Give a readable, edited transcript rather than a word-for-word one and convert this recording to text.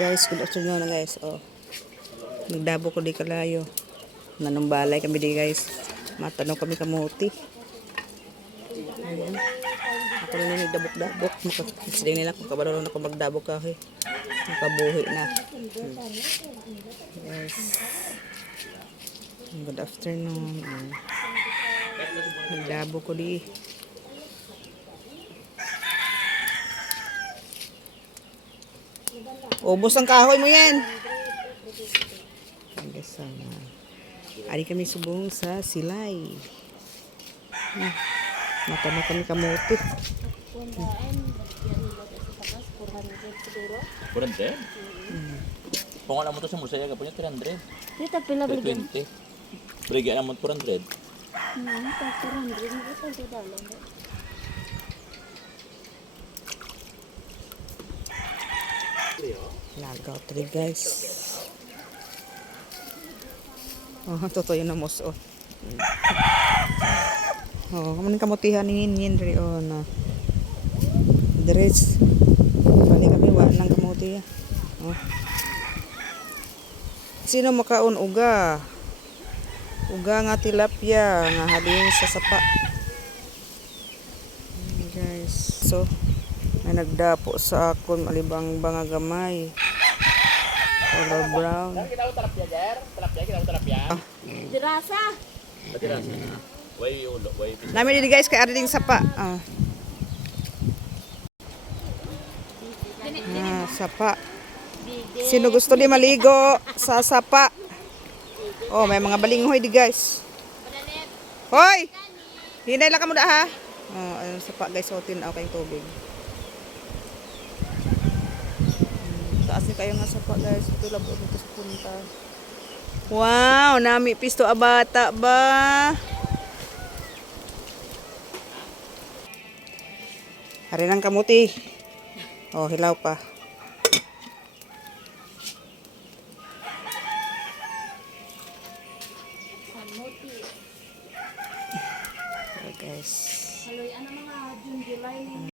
Guys, good afternoon na guys. Oh. Nagdabo ko di kalayo. Nanumbalay kami di guys. Matanong kami kamuti. Ayan. Ako na nagdabok-dabok. Makasiding nila kung kabaroon ako magdabok kahoy. Makabuhi na. Yes. Good afternoon. Nagdabo ko di. Ubos ang kahoy mo yan. Ari kami subong sa silay. Matanong kami kamuti. 400? Kung alam mo to sa musaya, kapunya 300. Kita pila bergen. 20. Brigya alam mo 400. Tak 400 ni ko sa dalan. Lagaw tali guys. Oh, totoo yun na muso. Oh, kamu kamutihan ni Henry oh na. Dress. Bali kami wa nang kamuti ya. Oh. Sino makaon uga? Uga nga tilapia nga halin sa sapa. Guys, so may nagdapo sa akon malibang banga gamay. Color brown. Dirasa. Namin dito guys kay ading sapa. Sapa. Sino gusto di maligo sa sapa? Oh, may mga balinghoy di guys. Hoy! Hinay lang ka mo da ha. Oh, ayun sapa guys, hotin ako kayong tubig. Taas ni kayo nga sapa guys. Ito lang po dito sa punta. Wow, nami pisto abata ba? Hari ng kamuti. Oh, hilaw pa. Kamuti. Oh, guys. Haloy ana mga June July ni